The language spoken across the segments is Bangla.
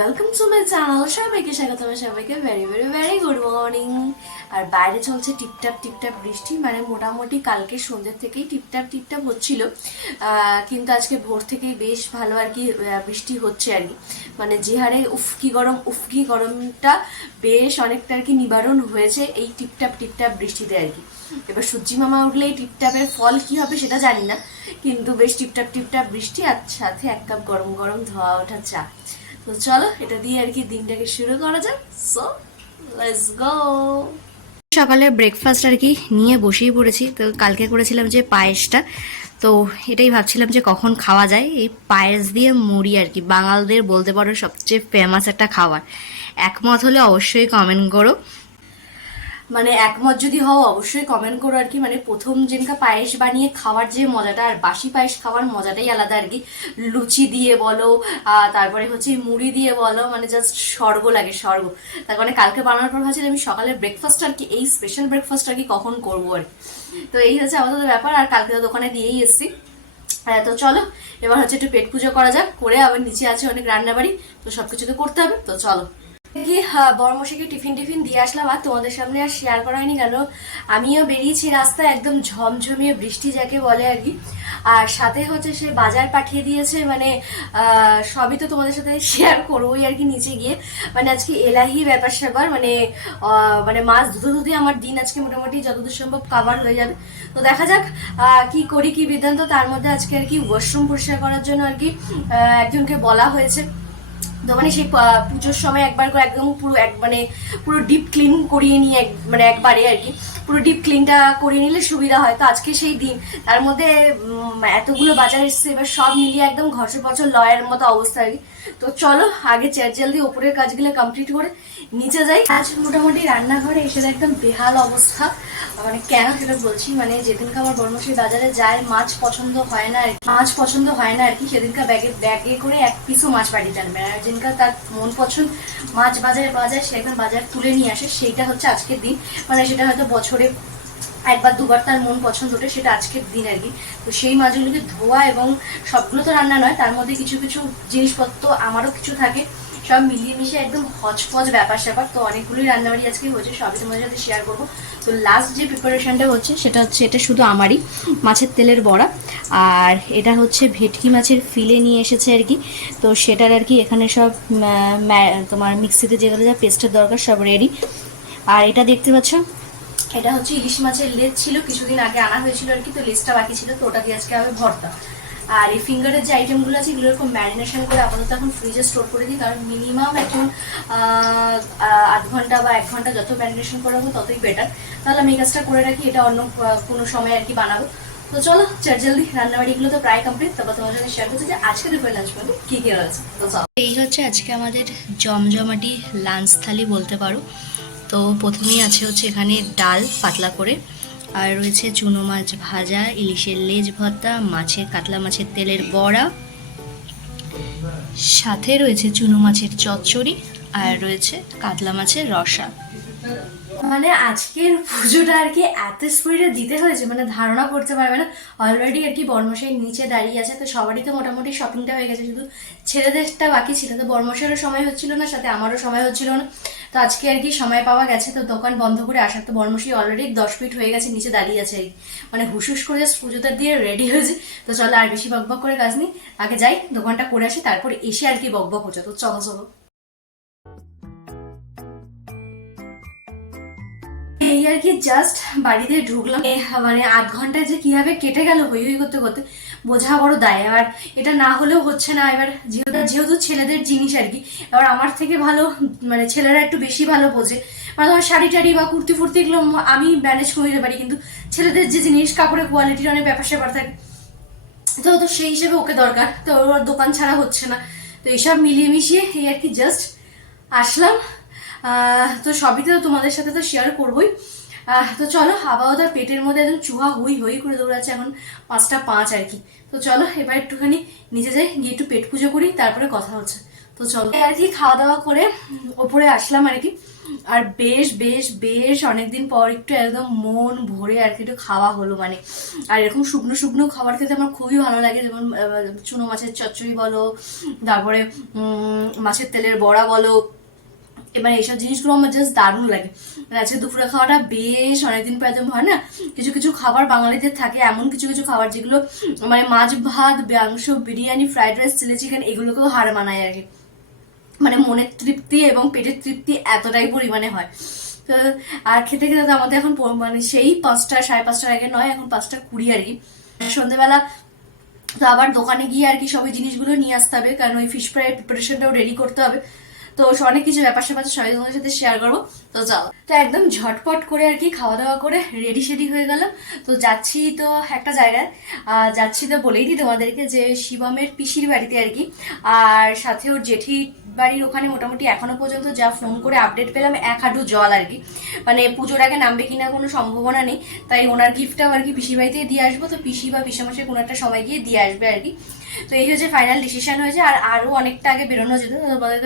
ওয়েলকাম টু মাই চ্যানেল সবাইকে স্বাগত সবাইকে very very very good morning আর বাইরে চলছে টিপটাপ টিপটাপ বৃষ্টি। মানে মোটামুটি কালকে সন্ধ্যের থেকেই টিপটাপ টিপটাপ হচ্ছিল। কিন্তু আজকে ভোর থেকেই বেশ ভালো আর কি বৃষ্টি হচ্ছে আর কি। মানে যে হারে উফকি গরম উফকি গরমটা বেশ অনেকটা আর কি নিবারণ হয়েছে এই টিপটাপ টিপটাপ বৃষ্টিতে আর কি। এবার সূর্যি মামা উঠলে এই টিপটাপের ফল কি হবে সেটা জানি না। কিন্তু বেশ টিপটাপ টিপটাপ বৃষ্টি আর সাথে এক কাপ গরম গরম ধোয়া ওঠা চা। তো চলো, এটা দিয়ে আর কি দিনটাকে শুরু করা যাক। সো লেটস গো সকালে ব্রেকফাস্ট আর কি নিয়ে বসেই পড়েছি। তো কালকে করেছিলাম যে পায়েসটা। তো এটাই ভাবছিলাম যে কখন খাওয়া যায়। এই পায়েস দিয়ে মুড়ি আর কি। বাঙালদের বলতে পারো সবচেয়ে ফেমাস একটা খাবার। একমত হলে অবশ্যই কমেন্ট করো। মানে একমত যদি হও, অবশ্যই কমেন্ট করো আর কি। মানে প্রথম যেনকা পায়েস বানিয়ে খাওয়ার যে মজাটা আর বাসি পায়েস খাওয়ার মজাটাই আলাদা আর কি। লুচি দিয়ে বলো তারপরে হচ্ছে মুড়ি দিয়ে বলো মানে জাস্ট স্বর্গ লাগে, স্বর্গ। তার মানে কালকে বানানোর পর ভাবছিলাম আমি সকালে ব্রেকফাস্ট আর কি, এই স্পেশাল ব্রেকফাস্ট আর কি কখন করব আর তো এই হচ্ছে আমাদের ব্যাপার, আর কালকে তো দোকানে দিয়েই এসেছি। তো চলো, এবার হচ্ছে একটু পেট পুজো করা যাক, করে আবার নিচে আছে অনেক রান্নাবাড়ি, তো সবকিছু তো করতে হবে, তো চলো। কি বড়মশাইকে টিফিন টিফিন দিয়ে আসলাম আর তোমাদের সামনে আর শেয়ার করা হয়নি কেন? আমিও বেরিয়েছি রাস্তায়, একদম ঝমঝমিয়ে বৃষ্টি যাকে বলে আর কি। আর সাথে হচ্ছে সে বাজার পাঠিয়ে দিয়েছে মানে সবই তো তোমাদের সাথে শেয়ার করবোই আর কি নিচে গিয়ে। মানে আজকে এলাহি ব্যাপার স্যাপার মানে মানে মাছ ধুতে ধুতে আমার দিন আজকে মোটামুটি যতদূর সম্ভব কাভার হয়ে যাবে। তো দেখা যাক কি করি, কি বিধান্ত, তার মধ্যে আজকে আর কি ওয়াশরুম পরিষ্কার করার জন্য আর কি একজনকে বলা হয়েছে। মানে সেই পুজোর সময় একবার করে একদম পুরো এক মানে পুরো ডিপ ক্লিন করিয়ে নিয়ে এক মানে একবারে আর কি, পুরো ডিপ ক্লিনটা করিয়ে নিলে সুবিধা হয়। তো আজকে সেই দিন, তার মধ্যে এতগুলো বাজার এসছে, এবার সব মিলিয়ে একদম ঘর পচর লয়ের মতো অবস্থা আর কি। তো চলো, আগে চেয়ার দিয়ে ওপরের কাজগুলো কমপ্লিট করে নিচে যাই। আজ মোটামুটি রান্নাঘরে এসে একদম বেহাল অবস্থা। মানে কেন সেটা বলছি? মানে যেদিনকে আমার বর্মশী বাজারে যায়, মাছ পছন্দ হয় না আর। মাছ পছন্দ হয় না আর কি, সেদিনকে ব্যাগে ব্যাগে করে এক পিসও মাছ বাড়িতে আনবে। আর যেদিনকে তার মন পছন্দ, মাছ বাজারে বাজার সে একদম বাজার তুলে নিয়ে আসে। সেইটা হচ্ছে আজকের দিন। মানে সেটা হয়তো বছরে একবার, দুবার তার মন পছন্দ ওঠে, সেটা আজকের দিন আর কি। তো সেই মাছগুলোকে ধোয়া এবং সবগুলো তো রান্না নয়, তার মধ্যে কিছু কিছু জিনিসপত্র আমারও কিছু থাকে। সব মিলিয়ে মিশে একদম হচপচ ব্যাপার স্যাপার। তো অনেকগুলোই রান্নাবাড়ি আজকে হয়েছে, সবই তোমাদের সাথে শেয়ার করব। তো লাস্ট যে প্রিপারেশনটা হচ্ছে, সেটা হচ্ছে এটা শুধু আমারই, মাছের তেলের বড়া। আর এটা হচ্ছে ভেটকি মাছের ফিলে নিয়ে এসেছে আর কি। তো সেটার আর কি এখানে সব তোমার মিক্সিতে যেগুলো যা পেস্টের দরকার সব রেডি আর এটা দেখতে পাচ্ছ, এটা হচ্ছে ইলিশ মাছের লেজ ছিল, কিছুদিন আগে আনা হয়েছিল আর কি, তো লেজটা বাকি ছিল, তো ওটা দিয়ে আজকে হবে ভর্তা। আর এই ফিঙ্গারের যে আইটেমগুলো আছে, এগুলো এরকম ম্যারিনেশন করে আপাতত এখন ফ্রিজে স্টোর করে দিই, কারণ মিনিমাম এখন আধ ঘণ্টা বা এক ঘণ্টা যত ম্যারিনেশন করা হবে ততই বেটার তাহলে আমি এই কাজটা করে রাখি, এটা অন্য কোনো সময় আর কি বানাবো। তো চলো চার জলদি, রান্নাবাড়িগুলো তো প্রায় কমপ্লিট তারপর তোমার সাথে শেয়ার করতে যে আজকে দুপুরে লাঞ্চ করব, কি কি রয়েছে তো চলো। এই হচ্ছে আজকে আমাদের জমজমাটি লাঞ্চ থালি বলতে পারো। তো প্রথমেই আছে হচ্ছে এখানে ডাল পাতলা করে। আর রয়েছে চুনো মাছ ভাজা, ইলিশের লেজ ভর্তা, মাছের কাতলা মাছের তেলের বড়া। সাথে রয়েছে চুনো মাছের চচ্চড়ি আর রয়েছে কাতলা মাছের রসা। মানে আজকের পুজোটা আর কি এত স্পিডে দিতে হয়েছে মানে ধারণা করতে পারবে না। অলরেডি আর কি বর্মশাই নিচে দাঁড়িয়ে আছে, তো সবারই তো মোটামুটি শপিংটা হয়ে গেছে, শুধু ছেলেদেরটা বাকি ছিল। তো বর্মশাইয়েরও সময় হচ্ছিল না, সাথে আমারও সময় হচ্ছিল না। তো আজকে আর কি সময় পাওয়া গেছে, তো দোকান বন্ধ করে আসার তো বর্মশাই অলরেডি দশ ফিট হয়ে গেছে, নিচে দাঁড়িয়ে আছে। মানে হুসুস করে জাস্ট পুজোটা দিয়ে রেডি হয়েছে। তো চলো আর বেশি বকবক করে কাজ নেই। আগে যাই, দোকানটা করে আসি, তারপর এসে আর কি বকবক হচ্ছে। তো চলো চলো। এই আর কি জাস্ট বাড়িতে ঢুকলাম। মানে আধ ঘণ্টা যে কীভাবে কেটে গেল, হই হই করতে করতে, বোঝা বড় দায়। আর এটা না হলেও হচ্ছে না। এবার যেহেতু যেহেতু ছেলেদের জিনিস আর কি, এবার আমার থেকে ভালো মানে ছেলেরা একটু বেশি ভালো বোঝে। মানে ধর শাড়ি টাড়ি বা কুর্তি ফুর্তি এগুলো আমি ম্যানেজ করে দিতে পারি, কিন্তু ছেলেদের যে জিনিস, কাপড়ের কোয়ালিটির অনেক ব্যাপার স্যাপার থাকে। তো তো সেই হিসেবে ওকে দরকার। তো ওর দোকান ছাড়া হচ্ছে না। তো এইসব মিলিয়ে মিশিয়ে এই আর কি জাস্ট আসলাম। তো সবই তো তোমাদের সাথে তো শেয়ার করবোই। তো চলো, আপাতত পেটের মধ্যে একদম চুহা হই হই করে দৌড়াচ্ছে এখন পাঁচটা পাঁচ আর কি। তো চলো, এবার একটুখানি নিচে যাই, গিয়ে একটু পেট পুজো করি, তারপরে কথা হচ্ছে। তো চলো, আর কি খাওয়া দাওয়া করে ওপরে আসলাম আর কি। আর বেশ বেশ বেশ অনেকদিন পর একটু একদম মন ভরে আর কি একটু খাওয়া হলো মানে। আর এরকম শুকনো শুকনো খাবার খেতে আমার খুবই ভালো লাগে, যেমন চুনো মাছের চচ্চড়ি বলো, তারপরে মাছের তেলের বড়া বলো এবার এইসব জিনিসগুলো আমার জাস্ট দারুণ লাগে। আর আজকে দুপুরে খাওয়াটা বেশ অনেকদিন পর একদম হয় না। কিছু কিছু খাবার বাঙালিদের থাকে, এমন কিছু কিছু খাবার যেগুলো মানে মাছ ভাত, মাংস, biryani fried rice chilli chicken এগুলোকেও হার মানায় আর কি। মানে মনের তৃপ্তি এবং পেটের তৃপ্তি এতটাই পরিমাণে হয়। তো আর খেতে খেতে তো আমাদের এখন মানে সেই পাঁচটা, সাড়ে পাঁচটার আগে নয়, এখন পাঁচটা কুড়ি আর কি। সন্ধ্যেবেলা তো আবার দোকানে গিয়ে আর কি সবই জিনিসগুলো নিয়ে আসতে হবে, কারণ ওই ফিশ ফ্রাই প্রিপারেশনটাও রেডি করতে হবে। তো অনেক কিছু ব্যাপার স্যাপার সবাই তোমাদের সাথে শেয়ার করব। তো যাও তো একদম ঝটপট করে আর কি খাওয়া দাওয়া করে রেডি সেডি হয়ে গেলাম। তো যাচ্ছি তো একটা জায়গায়। যাচ্ছি তো বলেই দিই তোমাদেরকে যে শিবমের পিসির বাড়িতে আর কি। আর সাথে ওর জেঠি বাড়ির ওখানে মোটামুটি এখনও পর্যন্ত যা ফোন করে আপডেট পেলাম এক হাঁটু জল আর কি। মানে পুজোর আগে নামবে কিনা কোনো সম্ভাবনা নেই। তাই ওনার গিফটটাও আর কি পিসির বাড়িতে দিয়ে আসব। তো পিসি বা পিসামশাই কোনো একটা সময় গিয়ে দিয়ে আসবে আর কি। তো এই হচ্ছে ফাইনাল ডিসিশন হয়েছে। আর আরও অনেকটা আগে বেরোনো যেত। তোমাদের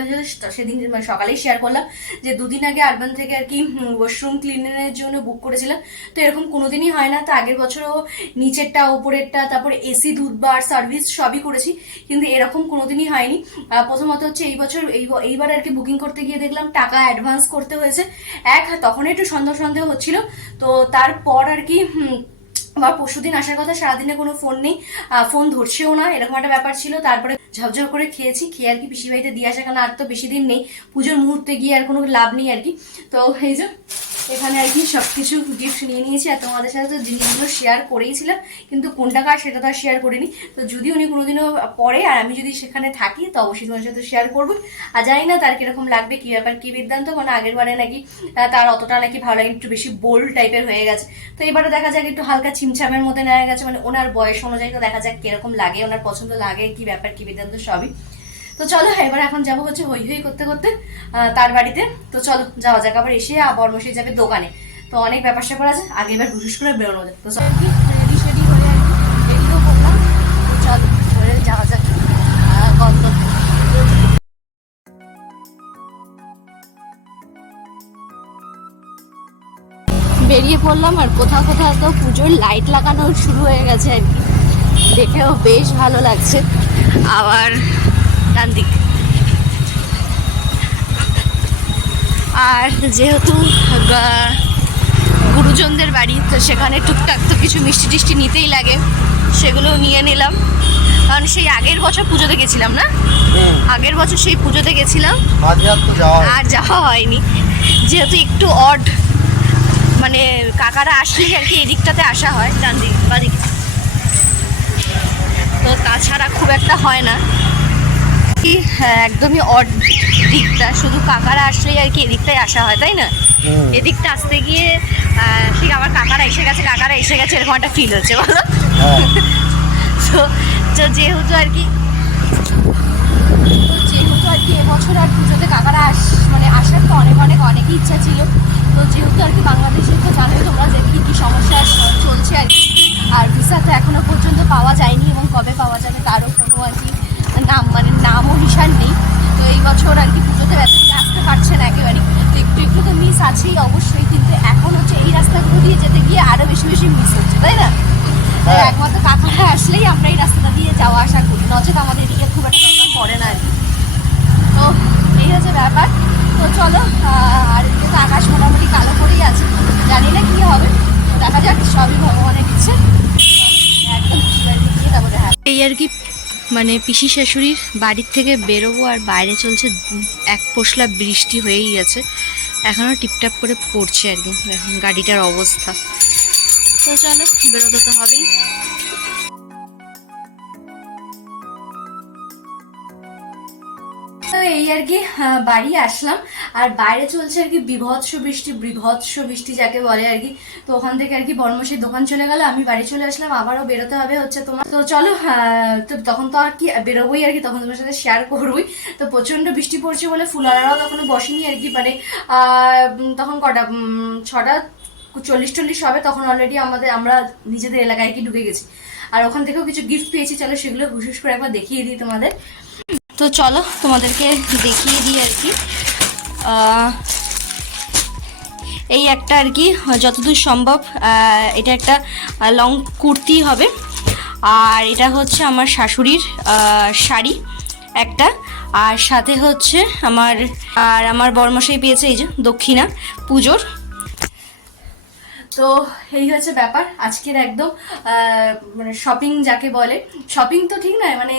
কাছে সেদিন মানে সকালেই শেয়ার করলাম যে দুদিন আগে আরবান থেকে আর কি ওয়াশরুম ক্লিনের জন্য বুক করেছিলাম। তো এরকম কোনোদিনই হয় না। তো আগের বছরও নিচেরটা ওপরেরটা তারপরে এসি দুধবার সার্ভিস সবই করেছি। কিন্তু এরকম কোনোদিনই হয়নি। প্রথমত হচ্ছে এই বছর এই এইবার আর কি বুকিং করতে গিয়ে দেখলাম টাকা অ্যাডভান্স করতে হয়েছে। এক, তখন একটু সন্দেহ সন্দেহ হচ্ছিল। তো তারপর আর কি হুম, পরশু দিন আসার কথা সারাদিনে কোনো ফোন নেই। ফোন ধরছেও না এরকম একটা ব্যাপার ছিল। তারপরে ঝপঝপ করে খেয়েছি খেয়ে আর কি পিসি বাড়িতে দিয়ে আসা কেন আর তো বেশি দিন নেই। পুজোর মুহূর্তে গিয়ে আর কোনো লাভ নেই আর কি। তো এই যে এখানে আর কি সব কিছু গিফট নিয়ে নিয়েছি আর তোমাদের সাথে তো জিনিসগুলো শেয়ার করেইছিলাম, কিন্তু কোনটা কার সেটা তো আর শেয়ার করিনি। তো যদি উনি কোনোদিনও পরে আর আমি যদি সেখানে থাকি, তো অবশ্যই তোমার সাথে শেয়ার করব। আর জানি না তার কীরকম লাগবে, কী ব্যাপার, কী বৃত্তান্ত মানে আগের বারে নাকি তার অতটা নাকি ভালো লাগে, একটু বেশি বোল্ড টাইপের হয়ে গেছে। তো এবারে দেখা যাক, একটু হালকা ছিমছামের মধ্যে নেওয়া গেছে মানে ওনার বয়স অনুযায়ী তো দেখা যাক কীরকম লাগে, ওনার পছন্দ লাগে, কি ব্যাপার, কী বৃত্তান্ত সবই। তো চলো, এবার এখন যাব হচ্ছে হই হই করতে করতে তার বাড়িতে। তো চলো, যাওয়া যাক। আবার এসে আবার বসে যাবে দোকানে। তো অনেক ব্যাপার স্যাপার আছে, আগে এবার হুস করে বেরোনো যাক। তো করলাম চলো যাওয়া যাক। বেরিয়ে পড়লাম আর কোথাও কোথাও তো পুজোর লাইট লাগানো শুরু হয়ে গেছে আর কি। দেখেও বেশ ভালো লাগছে। আবার ডান দিক। আর যেহেতু গুরুজনদের বাড়ি তো সেখানে টুকটাক তো কিছু মিষ্টি টিষ্টি নিতেই লাগে। সেগুলো নিয়ে নিলাম। কারণ সেই আগের বছর পুজোতে গেছিলাম না? আগের বছর সেই পুজোতে গেছিলাম। আর যাওয়া হয় হয়নি। যেহেতু একটু অড মানে কাকারা আসলেই আর কি এদিকটাতে আসা হয় ডান দিক বা দিক। তো তাছাড়া খুব একটা হয় না। একদমই অড দিকটা। শুধু কাকারা আসলেই আর কি এদিকটাই আসা হয় তাই না? এদিকটা আসতে গিয়ে ঠিক আমার কাকারা এসে গেছে কাকারা এসে গেছে এরকম একটা ফিল হচ্ছে বলো? হ্যাঁ। তো তো যেহেতু আর কি যেহেতু আর কি এবছর আর পুজোতে কাকারা আস মানে আসার তো অনেক অনেক অনেকই ইচ্ছা ছিল। তো যেহেতু আর কি বাংলাদেশে তো জানোই তোমরা যে কি কি সমস্যা চলছে আর কি। আর ভিসা তো এখনও পর্যন্ত পাওয়া যায়নি এবং কবে পাওয়া যাবে তারও কোনো আর কি নাম মানে নামও নিশান নেই। তো এই বছর আর কি পুজোতে ব্যবসায়ী আসতে পারছে না একেবারেই তো একটু একটু তো মিস আছেই অবশ্যই কিন্তু এখন হচ্ছে এই রাস্তাগুলো দিয়ে যেতে গিয়ে আরও বেশি বেশি মিস হচ্ছে তাই না? তাই হ্যাঁ। একমাত্র কাকারা আসলেই আমরা এই রাস্তাটা দিয়ে যাওয়া আসা করি। নচেত আমাদের এদিকে খুব একটা দরকার পড়ে না আর কি। তো এই হচ্ছে ব্যাপার। তো চলো আর এদিকে তো আকাশ মোটামুটি কালো করেই আছে। জানি না কী হবে। দেখা যাক সবই ভগবানের ইচ্ছে। একদম গিয়ে তারপরে দেখা এই আর কি মানে পিসি শাশুড়ির বাড়ির থেকে বেরোবো আর বাইরে চলছে এক পশলা বৃষ্টি হয়েই গেছে। এখনও টিপটাপ করে পড়ছে আর কি, এখন গাড়িটার অবস্থা। তো চলো, বেরোতে তো হবেই। এই আর কি আহ, বাড়ি আসলাম। আর বাইরে চলছে আর কি বিভৎস বৃষ্টি বিভৎস বৃষ্টি যাকে বলে আর কি। তো ওখান থেকে আর কি বর্মসের দোকান চলে গেল আমি বাড়ি চলে আসলাম আবারও বেরোতে হবে হচ্ছে তোমার। তো চলো আহ, তো তখন তো আর কি বেরোবোই আর কি তখন তোমার সাথে শেয়ার করবোই। তো প্রচণ্ড বৃষ্টি পড়ছে বলে ফুলারাও তখনও বসেনি আর কি মানে তখন কটা ছটা চল্লিশ চল্লিশ হবে তখন অলরেডি আমাদের আমরা নিজেদের এলাকায় কি ঢুকে গেছি। আর ওখান থেকেও কিছু গিফট পেয়েছি চলো সেগুলো হুসুস করে একবার দেখিয়ে দিই তোমাদের। তো চলো তোমাদেরকে দেখিয়ে দিই আর কি। এই একটা আর কি, যতদূর সম্ভব এটা একটা লং কুর্তি হবে। আর এটা হচ্ছে আমার শাশুড়ির শাড়ি একটা। আর সাথে হচ্ছে আমার, আর আমার বরমশাই পেয়েছে এই যে দক্ষিণা পুজোর। তো এই হচ্ছে ব্যাপার। আজকের একদম মানে শপিং যাকে বলে শপিং তো ঠিক নয় মানে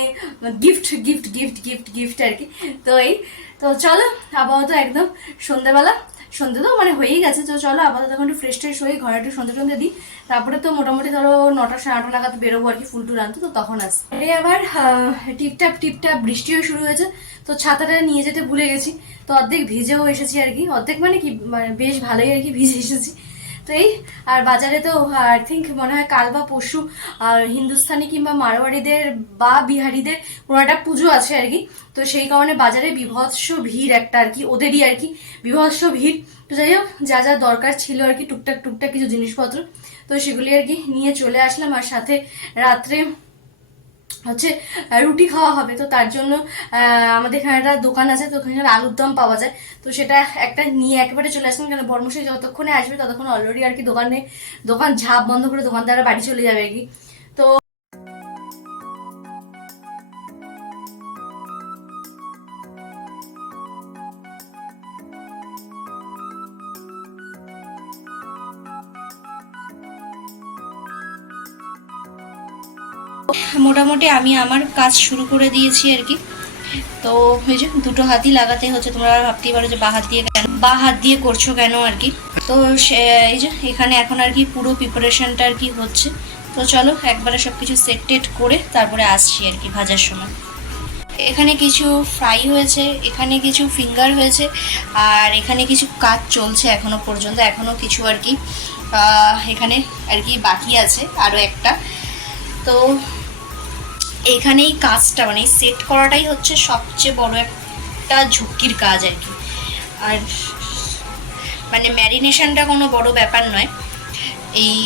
gift gift gift gift gift আর কি। তো এই, তো চলো, আপাতত একদম সন্ধ্যেবেলা, সন্ধ্যে তো মানে হয়েই গেছে, তো চলো আপাতত এখন একটু ফ্রেশ ট্রেশ হয়ে ঘরে একটু সন্ধ্যে টন্ধে দিই। তারপরে তো মোটামুটি ধরো নটা সাড়ে নটা নাগাদ বেরোবো আর কি, ফুল টুল আনতে, তো তখন আস। এই আবার টিপটাপ টিপটাপ বৃষ্টিও শুরু হয়েছে, তো ছাতাটা নিয়ে যেতে ভুলে গেছি, তো অর্ধেক ভিজেও এসেছি আর কি। অর্ধেক মানে কি মানে বেশ ভালোই আর কি ভিজে এসেছি। তো এই আর বাজারে তো আই থিঙ্ক মনে হয় কাল বা পশু আর হিন্দুস্থানি কিংবা মারোয়ারিদের বা বিহারিদের কোনো একটা পুজো আছে আর কি। তো সেই কারণে বাজারে বিভৎস ভিড় একটা আর কি, ওদেরই আর কি, বিভৎস ভিড়। তো যাই হোক, যা যা দরকার ছিল আর কি, টুকটাক টুকটাক কিছু জিনিসপত্র, তো সেগুলি আর কি নিয়ে চলে আসলাম। আর সাথে রাত্রে হচ্ছে রুটি খাওয়া হবে। তো তার জন্য আমাদের এখানে একটা দোকান আছে, তো ওখানে আলুর দম পাওয়া যায়। তো সেটা একটা নিয়ে একেবারে চলে আসবেন কেন বর্মশাই যতক্ষণে আসবে ততক্ষণ অলরেডি আর কি দোকানে, দোকান ঝাঁপ বন্ধ করে দোকানদাররা বাড়ি চলে যাবে আর কি। মোটামুটি আমি আমার কাজ শুরু করে দিয়েছি আর কি। তো ওই যে দুটো হাতই লাগাতে হচ্ছে, তোমরা ভাবতেই পারো যে বা হাত দিয়ে কেন বা হাত দিয়ে করছ কেন আর কি। তো সে- এই যে এখানে এখন আর কি পুরো প্রিপারেশনটা আর কি হচ্ছে। তো চলো একবারে সব কিছু সেট টেট করে তারপরে আসছি আর কি ভাজার সময়। এখানে কিছু ফ্রাই হয়েছে, এখানে কিছু ফিঙ্গার হয়েছে, আর এখানে কিছু কাজ চলছে এখনও পর্যন্ত। এখনও কিছু আর কি এখানে আর কি বাকি আছে আরও একটা। তো এখানেই কাজটা মানে সেট করাটাই হচ্ছে সবচেয়ে বড় একটা ঝুঁকির কাজ আর কি। আর মানে ম্যারিনেশনটা কোনো বড় ব্যাপার নয়। এই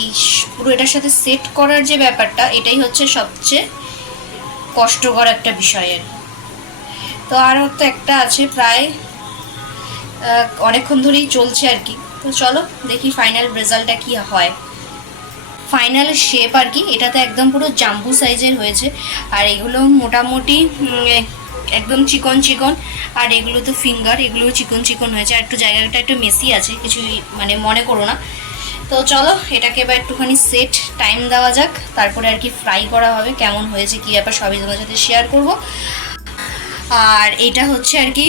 পুরো এটার সাথে সেট করার যে ব্যাপারটা, এটাই হচ্ছে সবচেয়ে কষ্টকর একটা বিষয় আর তো আরও তো একটা আছে প্রায় অনেকক্ষণ ধরেই চলছে আর কি। তো চলো দেখি ফাইনাল রেজাল্টটা কী হয়। ফাইনাল শেপ আর কি, এটাতে একদম পুরো জাম্বু সাইজের হয়েছে। আর এগুলো মোটামুটি একদম চিকন চিকন। আর এগুলো তো ফিঙ্গার এগুলো চিকন চিকন হয়েছে। আর একটু জায়গাটা একটু মেসি আছে, কিছু মানে মনে করো না। তো চলো, এটাকে এবার একটুখানি সেট টাইম দেওয়া যাক। তারপরে আর কি ফ্রাই করা হবে, কেমন হয়েছে, কী ব্যাপার, সবই তোমার সাথে শেয়ার করব। আর এটা হচ্ছে আর কি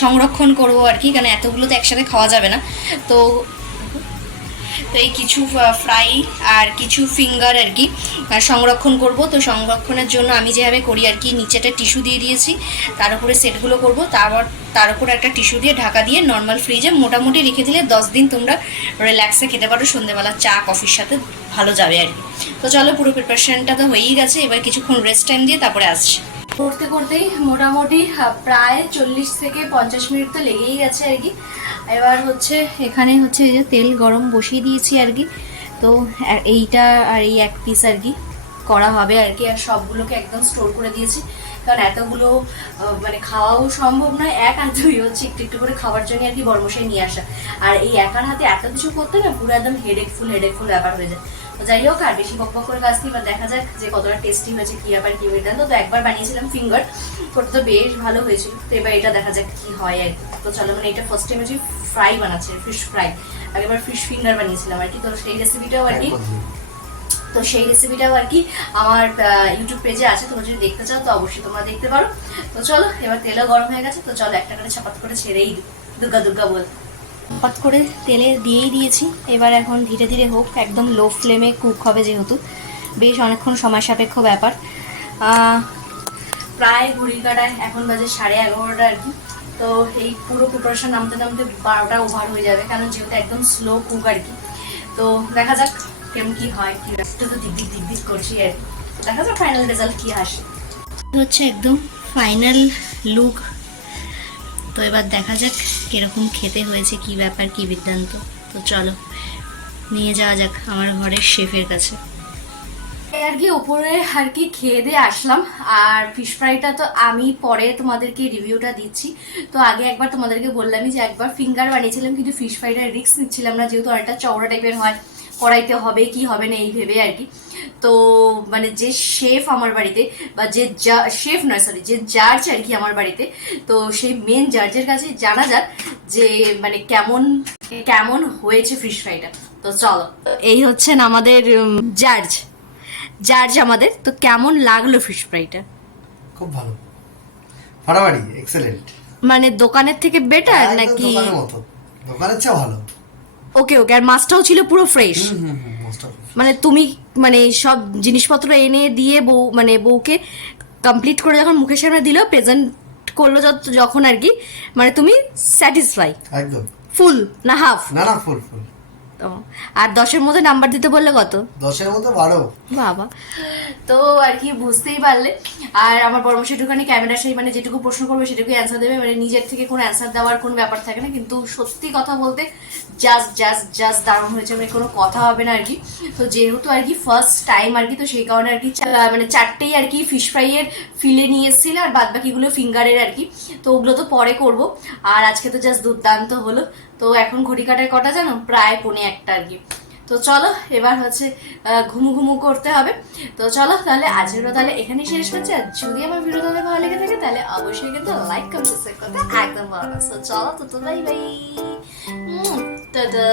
সংরক্ষণ করব আর কি কারণ এতগুলো তো একসাথে খাওয়া যাবে না। তো তো এই কিছু ফ্রাই আর কিছু ফিঙ্গার আর কি সংরক্ষণ করব। তো সংরক্ষণের জন্য আমি যেভাবে করি আর কি, নিচেটা টিস্যু দিয়ে দিয়েছি, তার উপরে সেটগুলো করব। তারপর তার উপর একটা টিস্যু দিয়ে ঢাকা দিয়ে নর্মাল ফ্রিজে মোটামুটি রেখে দিলে দশ দিন তোমরা রিল্যাক্সে খেতে পারো। সন্ধ্যেবেলা চা কফির সাথে ভালো যাবে আর কি। তো চলো, পুরো প্রিপারেশনটা তো হয়েই গেছে। এবার কিছুক্ষণ রেস্ট টাইম দিয়ে তারপরে আসছি। করতে, করতেই মোটামুটি প্রায় চল্লিশ থেকে পঞ্চাশ মিনিট তো লেগেই গেছে আর কি। এবার হচ্ছে এখানে হচ্ছে যে তেল গরম বসিয়ে দিয়েছি আর কি। তো এইটা আর এই এক পিস আর কি করা হবে আর কি, আর সবগুলোকে একদম স্টোর করে দিয়েছি। কারণ এতগুলো মানে খাওয়াও সম্ভব নয়, এক আর দুই হচ্ছে একটু একটু করে খাওয়ার জন্য আর কি বরমশাই নিয়ে আসা। আর এই একার হাতে এত কিছু করতে না পুরো একদম হেডেক ফুল হেডেক ফুল ব্যাপার হয়ে যায়। তো যাই হোক আর বেশি বক বক করে কাজ এবার দেখা যাক যে কতটা টেস্টি হয়েছে কি ব্যাপার কি হয়ে তো একবার বানিয়েছিলাম ফিঙ্গার করতে তো বেশ ভালো হয়েছিল। তো এবার এটা দেখা যাক কি হয় আর। তো চলো মানে এটা ফার্স্ট টাইম হচ্ছে ফ্রাই বানাচ্ছে ফিশ ফ্রাই আগেবার ফিশ ফিঙ্গার বানিয়েছিলাম আর কি। তো সেই রেসিপিটাও আর কি। তো সেই রেসিপিটাও আর কি আমার ইউটিউব পেজে আছে তোমরা যদি দেখতে চাও তো অবশ্যই তোমরা দেখতে পারো। তো চলো এবার তেলও গরম হয়ে গেছে তো চলো একটা করে ছাপাত করে ছেড়েই দুর্গা দুর্গা বল। পাত করে তেলে দিয়েই দিয়েছি। এবার এখন ধীরে ধীরে হোক, একদম লো ফ্লেমে কুক হবে যেহেতু। বেশ অনেকক্ষণ সময় সাপেক্ষ ব্যাপার। প্রায় ঘড়ির কাটায় এখন বাজে সাড়ে এগারোটা আর কি। তো এই পুরো প্রিপারেশন নামতে নামতে বারোটা ওভার হয়ে যাবে, কারণ যেহেতু একদম স্লো কুক আর কি। তো দেখা যাক কেমন কি হয়, কি একটু তো দিক দিক দিক দিক করছি আর দেখা যাক ফাইনাল রেজাল্ট কি আসে। হচ্ছে একদম ফাইনাল লুক তো এবার দেখা যাক কীরকম খেতে হয়েছে, কি ব্যাপার, কি বৃত্তান্ত তো চলো, নিয়ে যাওয়া যাক আমার ঘরের শেফের কাছে। আর কি, ওপরে আর কি খেয়ে দিয়ে আসলাম। আর ফিশ ফ্রাইটা তো আমি পরে তোমাদেরকে রিভিউটা দিচ্ছি। তো আগে একবার তোমাদেরকে বললামই যে একবার ফিঙ্গার বানিয়েছিলাম, কিন্তু ফিশ ফ্রাইটা রিস্ক নিচ্ছিলাম না, যেহেতু অনেকটা চওড়া টাইপের হয়। কড়াইতে হবে, কি হবে না, এই ভেবে আর কি। তো মানে যে শেফ আমার বাড়িতে বা যে শেফ নয় সরি যে জার্জ আর কি আমার বাড়িতে তো সেই মেন জার্জের কাছে জানা যাক যে মানে কেমন কেমন হয়েছে ফিশ ফ্রাইটা তো চলো এই হচ্ছেন আমাদের জার্জ জার্জ আমাদের তো কেমন লাগল ফিশ ফ্রাইটা খুব ভালো। ফাটাফাটি এক্সেলেন্ট মানে দোকানের থেকে বেটার নাকি? দোকানের চেয়ে ভালো। ওকে ওকে আর মাছটাও ছিল পুরো ফ্রেশ হুম মানে তুমি মানে সব জিনিসপত্র এনে দিয়ে বউ মানে বউকে কমপ্লিট করে যখন মুখের সামনে দিল প্রেজেন্ট করল যখন আর কি মানে তুমি স্যাটিসফাই একদম। ফুল না হাফ না না ফুল ফুল আর দশের মধ্যে নাম্বার দিতে বললে কত? দশের মধ্যে বারো। বাবা। তো আর কি বুঝতেই পারলে। আর আমার পরামর্শ একটুখানি ক্যামেরার সেই মানে যেটুকু প্রশ্ন করবে সেটুকু অ্যান্সার দেবে। মানে নিজের থেকে কোনো অ্যান্সার দেওয়ার কোনো ব্যাপার থাকে না। কিন্তু সত্যি কথা বলতে জাস্ট জাস্ট জাস্ট দারুণ হয়েছে মানে কোনো কথা হবে না আর কি। তো যেহেতু আর কি ফার্স্ট টাইম আর কি, তো সেই কারণে আর কি মানে চারটেই আর কি ফিশ ফ্রাইয়ের ফিলে নিয়ে এসেছিল আর বাদ বাকিগুলো ফিঙ্গারের আর কি। তো ওগুলো তো পরে করব। আর আজকে তো জাস্ট দুর্দান্ত হলো। তো এখন ঘড়ি কাটার কটা জানো? প্রায় পনে একটা আর কি। তো চলো, এবার হচ্ছে ঘুমু ঘুমু করতে হবে। তো চলো, তাহলে আজকের তাহলে এখানেই শেষ করছি। আর যদি আমার ভিডিও তাহলে ভালো লেগে থাকে, তাহলে অবশ্যই কিন্তু লাইক কমেন্ট করতে একদম ভালো চলো, তো তো বাই বাই টাটা